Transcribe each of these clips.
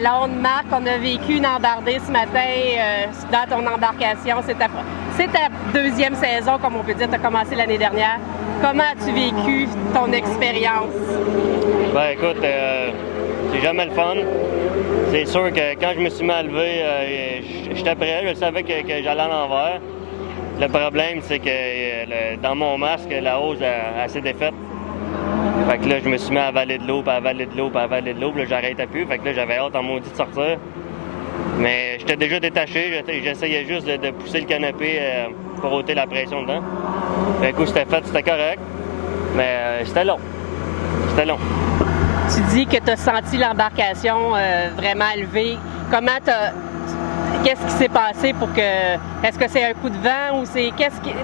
Lalonde. Marc, on a vécu une embardée ce matin dans ton embarcation. C'est ta deuxième saison, comme on peut dire. Tu as commencé l'année dernière. Comment as-tu vécu ton expérience? Ben écoute, c'est jamais le fun. C'est sûr que quand je me suis mis à lever, j'étais prêt. Je savais que j'allais à l'envers. Le problème, c'est que dans mon masque, la hausse elle s'est défaite. Fait que là, je me suis mis à avaler de l'eau, puis à avaler de l'eau, puis à avaler de l'eau, puis là, j'arrêtais plus. Fait que là, j'avais hâte en maudit de sortir. Mais j'étais déjà détaché, j'essayais juste de pousser le canapé pour ôter la pression dedans. Fait que c'était fait, c'était correct. Mais c'était long. C'était long. Tu dis que tu as senti l'embarcation vraiment élevée. Qu'est-ce qui s'est passé pour que... Est-ce que c'est un coup de vent ou c'est...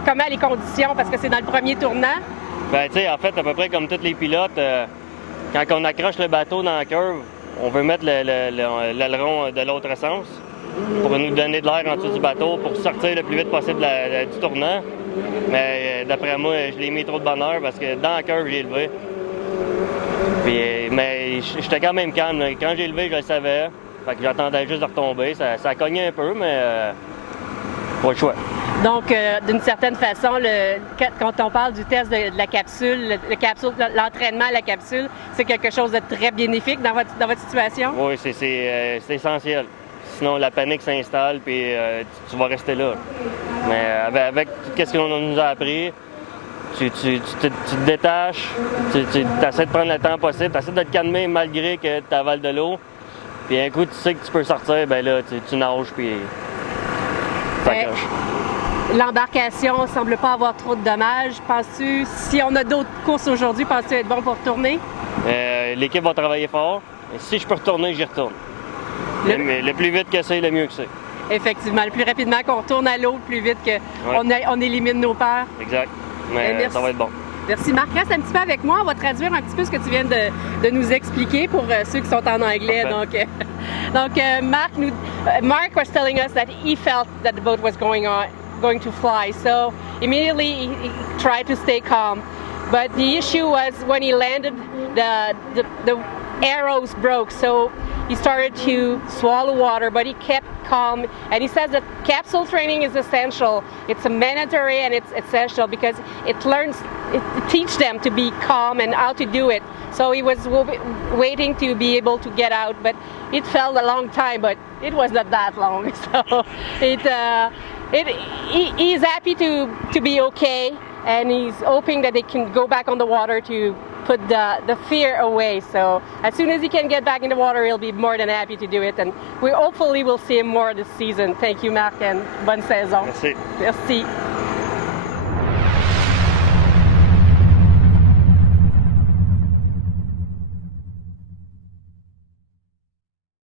Comment les conditions? Parce que c'est dans le premier tournant. Ben, tu sais, en fait, à peu près comme tous les pilotes, quand on accroche le bateau dans la curve, on veut mettre l'aileron de l'autre sens pour nous donner de l'air en dessous du bateau pour sortir le plus vite possible du tournant. Mais d'après moi, je l'ai mis trop de bonheur parce que dans la curve, j'ai levé. Puis, mais j'étais quand même calme. Quand j'ai levé, je le savais. Fait que j'attendais juste de retomber. Ça cognait un peu, mais pas le choix. Donc, d'une certaine façon, quand on parle du test de la capsule, l'entraînement à la capsule, c'est quelque chose de très bénéfique dans votre situation? Oui, c'est essentiel. Sinon, la panique s'installe, puis tu vas rester là. Mais avec tout ce qu'on nous a appris, tu te détaches, tu essaies de prendre le temps possible, tu essaies de te calmer malgré que tu avales de l'eau. Puis un coup, tu sais que tu peux sortir, ben là, tu nages, puis ça coche. L'embarcation ne semble pas avoir trop de dommages. Penses-tu, si on a d'autres courses aujourd'hui, penses-tu être bon pour retourner? L'équipe va travailler fort. Et si je peux retourner, j'y retourne. Le plus vite que c'est, le mieux que c'est. Effectivement, le plus rapidement qu'on retourne à l'eau, le plus vite qu'on élimine nos peurs. Exact. Mais ça va être bon. Merci. Marc, reste un petit peu avec moi. On va traduire un petit peu ce que tu viens de nous expliquer pour ceux qui sont en anglais. Marc was telling us that he felt that the boat was going to fly. So immediately he tried to stay calm. But the issue was when he landed, the arrows broke. So he started to swallow water, but he kept calm. And he says that capsule training is essential. It's a mandatory and it's essential because it teaches them to be calm and how to do it. So he was waiting to be able to get out, but it felt a long time, but it was not that long. So he's happy to be okay, and he's hoping that they can go back on the water to put the fear away. So as soon as he can get back in the water, he'll be more than happy to do it. And we hopefully will see him more this season. Thank you, Marc, and bonne saison. Merci. Merci.